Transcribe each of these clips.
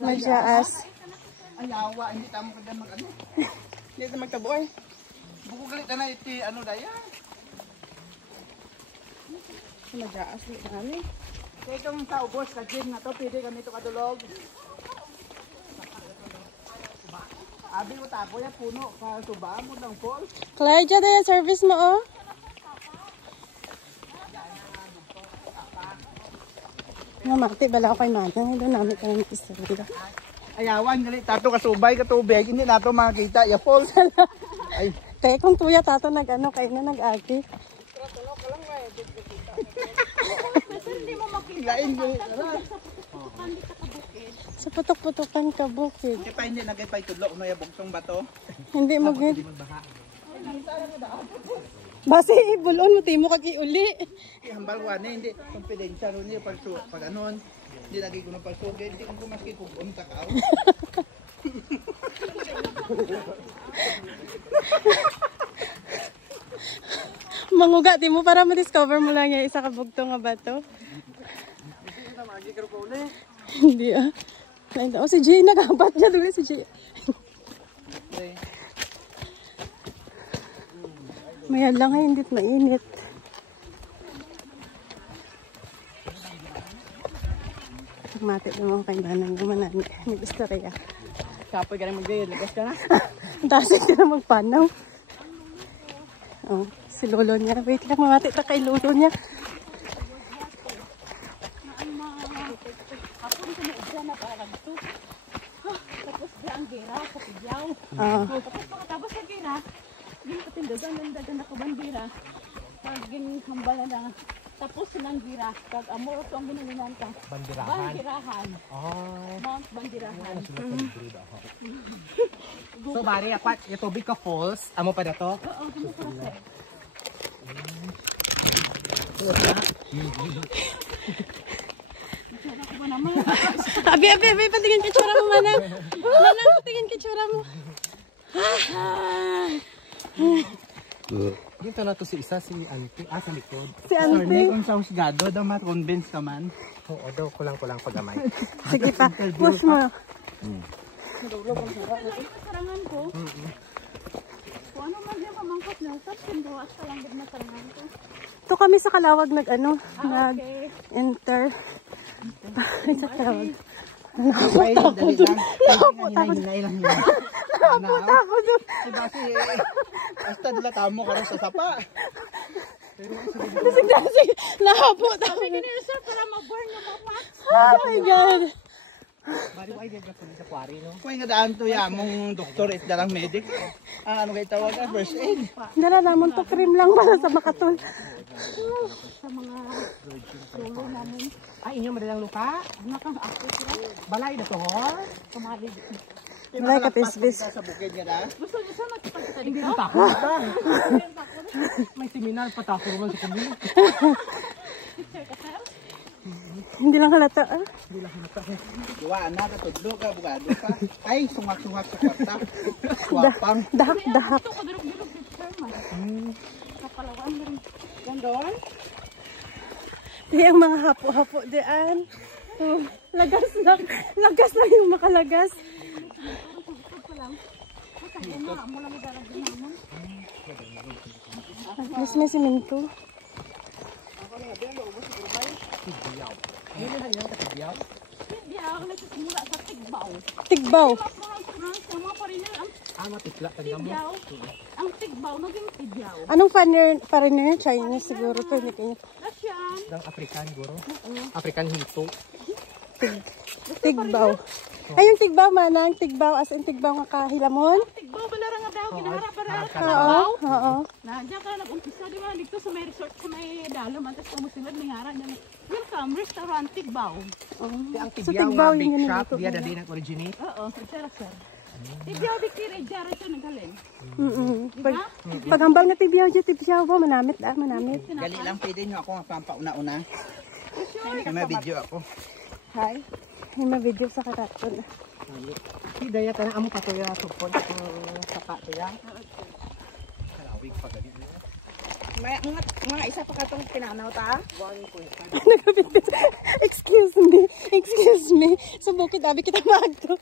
Madyaas. Ay, awa, hindi tamo ka dyan mag-ano. Hindi ka magtaboy. Buko galit na iti, ano daya. Madyaas ulit kami. Kaya itong sa ubos, ka-gym na to, pwede kami ito kadulog. Abi ko tapo yan, puno, ka-suba mo ng falls. Claire, dyan na yung service mo, oh. Namati, bala ko kay Manang. Hindi namin ka namin istorya. Ayawan, galit, tato kasubay, katubig, hindi nato makakita, ya falls. Ay. Te, kung tuya tato nag-ano, kayo na nag-agi. Lain, galit. Sa putok-putokan ka bukid. Hindi pa hindi nagay-pay tudlo, no ya buksong bato. Hindi mo gid. Basi ibulon mo timo kag iuli. Hambal wani, hindi confidential niya pag anon. Hindi lagi ko na pagsugid, hindi ko maski kung takaw. Manguga timo para ma-discover mo lang yung isa ka bugto nga bato. Hindi ah. Oh, si Jay nagabat niya duli si Jay. Mayan lang ay hindi mainit. Mati naman kay Manang gumanan. May istorya. Kapoy ka na mag-gayad, lagas ka na. Tasin ka na magpanaw. Oh, si lolo niya. Wait lang, mamati na kay lolo niya. Tapos ang gira sa Pidyaw. Tapos pagkatapos sa gira, yung patindogan ng dagan ako bandira. Paging hambal na. Tapos ng gira, pag amor ito ang binalinan ka. Bandirahan. Bandirahan. Oh. Mount Bandirahan. So bari akwat ito Bika Falls, amo pa dato? Oo, kamo pa kasi. Abi, patingin ka tsura mo, Manang. Manang, patingin ka tsura mo. Dito na to si isa, si Auntie. Sa likod. Si Sorry, Auntie. kung sa husgado, daw mat-convince ka man. Oo, daw kulang-kulang pag-amay. Sige pa, push mo. Sarangan ko. Kung ano man yung pamangkat na, tapos pinduwas ka lang din na sarangan ko. Ito kami sa Kalawag nag-ano, Okay. nag-enter. Sa Kalawag. Ay, dali lang. Hinay lang yun. Nakapot ako doon. Ay, basi, basta dilatamo ka rin sa sapa. Dasig, nakapot ako. Sige nila sir, para mag-burn yung papat. Oh my God. Bari ay gagawin ko sa quarry, no? Kung nga daan to ya, mong doktor at dalang medic. Ano kayo tawag ka? First aid. Naramon to cream lang para sa makatol. Sa mga lolo namin. Ay, inyo madalang luka? Nakang ako sila. Balay na to, ho? Kumali. Wala ka pisbis. Sa bukid nga da. Gusto niyo sir magkipagkita Hindi dito? na takot ka. May seminar pa takot naman sa community. Picture ka sir? Hindi lang halata ah. Duwaan na, katudlo ka, bugado ka. Ay, sungak-sungak sa kwarta. Swapang. Dahak. Ito kadirog-dirog picture man. Kapalawan mo rin. Yan doon? Di ang mga hapo-hapo diyan. Oh, lagas lang. Lagas lang yung makalagas. Ito pa lang. Kasi mo lang idarag din naman. Mas may siminto. Hindi na yan katibyaw. Hindi ako nagsisimula sa Tigbaw. Tigbaw. Ang mga foreigner, ang Matikla, tanda mo. Tigbaw. Ang Tigbaw, naging Tigbaw. Anong foreigner? Chinese siguro to. Hindi kayo. Russian. Ang African, guro. African Hito. Tigbaw. Ay, yung tigbaw, Manang. Tigbaw, as in tigbaw nga kahilamon. Tigbaw, balara nga daw. Ginaharap para Oo, Tigbaw. oo. Nandiyan ka nag-umpisa, di ba? Dito sa may resort sa may dalo. Mantas kung musilad, may harap. Welcome, restaurant Tigbaw. Ang So, tibyaw tigbaw nga yun big yung shop, nilito diya nila. dali nag-originate. Oo, sir, sir. Tigbaw, bikira, jara siya nagaling. Pag hambal na tibyaw, manamit ah, manamit. Gali lang, pwede nyo ako nga pampauna-una. May video ako. Hi. May ma-video sa karaton. Si Daya, tanang amo pa to ya, support ang sapa to ya. Kalawig pa ganyan. Mga isa pa katong pinanaw ta. Nagabit. Excuse me. Sa bukid abi kita magto.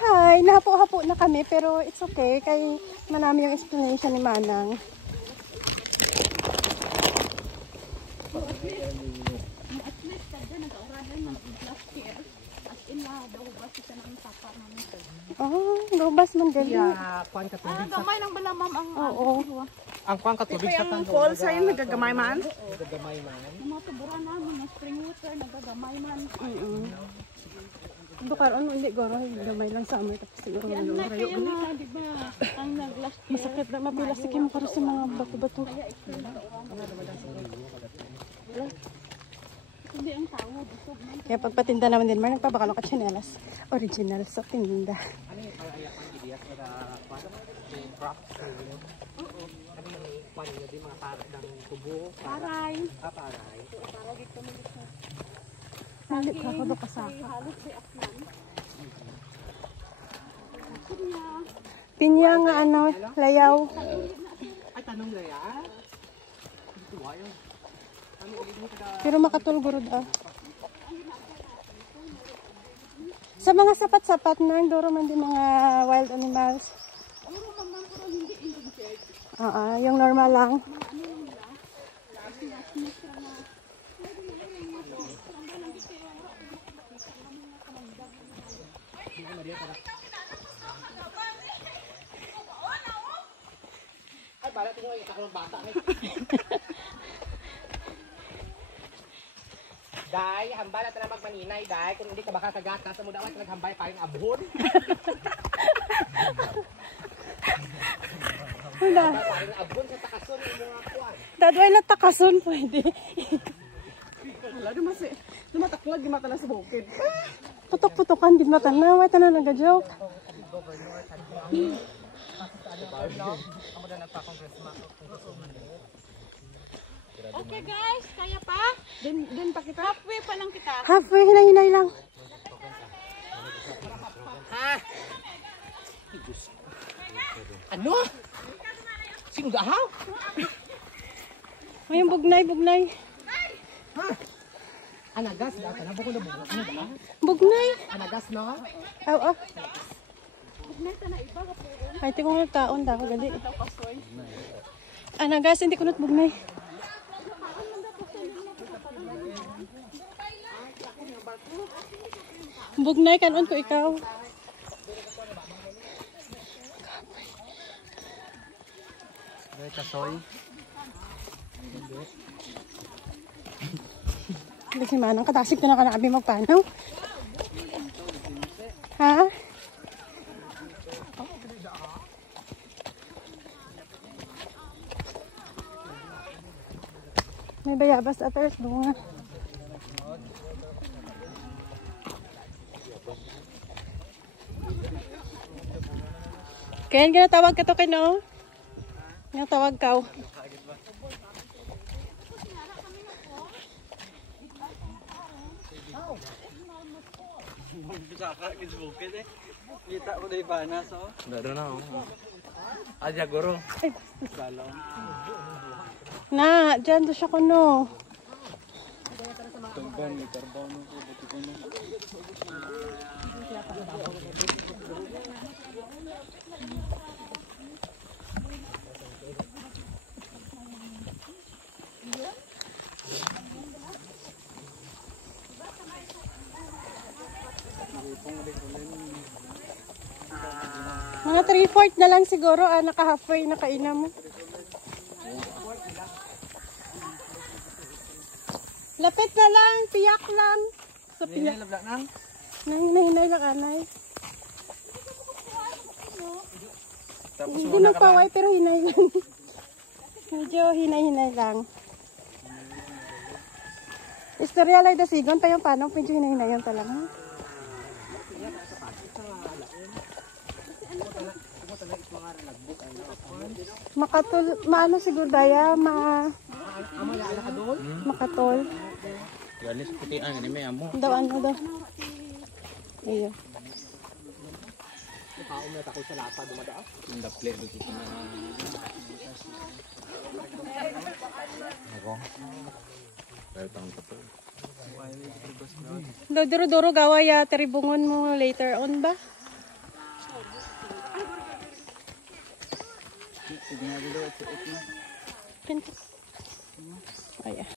Hi, nahapo-hapo na kami pero it's okay kay manami yung explanation ni Manang. At least kada nag-auradan ng last year. As in na daw ba siya ng tapa namin. Oh, lubas man gali. Kuan ka tubig sa Gamay lang bala ma'am ang Oo. ang kuan ka tubig sa tanong. fall sa yung nagagamay man. Nagagamay man. Yung mga tuburan na mga spring water nagagamay man. Bukar ano hindi goro, gamay lang sa amoy tapos siguro Yan na kaya na di ba ang nag-last year. masakit na mapilas mo karo sa mga bato-bato. Hindi ang tao busog man. Kaya pagpatinda naman din, nagpabakalo ka tsinelas. Original sa tinda. Ano yung ayapan ideya para kuan yung craft. Oo. Ano yung kuan niyo di mga parang ng tubo. Paray. Paray. Para dito mo gusto. Mali ka ko ka sa Halos si Akman. pinya nga ano, layaw. Ay tanong na ya. Dito wayo. Ano ulit mo kada Pero makatulgurod ah. Sa mga sapat-sapat na, duro man din mga wild animals. Yung normal lang. ay para tingnan yung takong bata ni. Day, hambal at na magmaninay, day. Kung hindi ka baka sa gata, sa muda ka naghambay parang abhon. Wala. Parang abhon sa takason yung mga kuwan. Dadway na takason pwede. Wala naman si lumataklag di mata na sa bukid. Putok-putokan din mata na. Wait na nag-joke. Okay guys, kaya pa? Dun pa kita? Halfway pa lang kita. Halfway, hinay-hinay lang. Ha? Ano? Singgahaw? May bugnay. Ha? Anagas na, tanabo ko na bugo. Ano ba? Bugnay. Anagas na? Oo. Ay, ti ko nga taon daw. Gali. Anagas, hindi ko nat bugnay. Bugnay, kanon ko ikaw. Dahil kasoy. Kasi manang katasik na nakanabi magpanaw. Ha? May bayabas at earth bunga. Kaya ginatawag ka to kino? Ginatawag ka. Kita ko na ipanas, oh. Dado na, oh. Adya, guro. Salong. Na, dyan do siya kuno. Tumban, may karbono ko, buti ko na. Mga 3/4 na lang siguro, naka-halfway na kainan mo. Lapit na lang, piyak lang. Sa piyak. Labla nang. Hinay lang, anay. Hindi na paway, pero hinay lang. Medyo hinay lang. Istorya lang dasigon pa yung panong, medyo hinay yung talaga. Makatol, maano siguro daya, makatol. Galis putian, ini may amo. Daw ano daw. Ayun. Nakaum na takot sa lata dumadaan. Yung daple dito na. Ako. Pero tang to. Duro-duro gawaya teribungon mo later on ba? Ayan.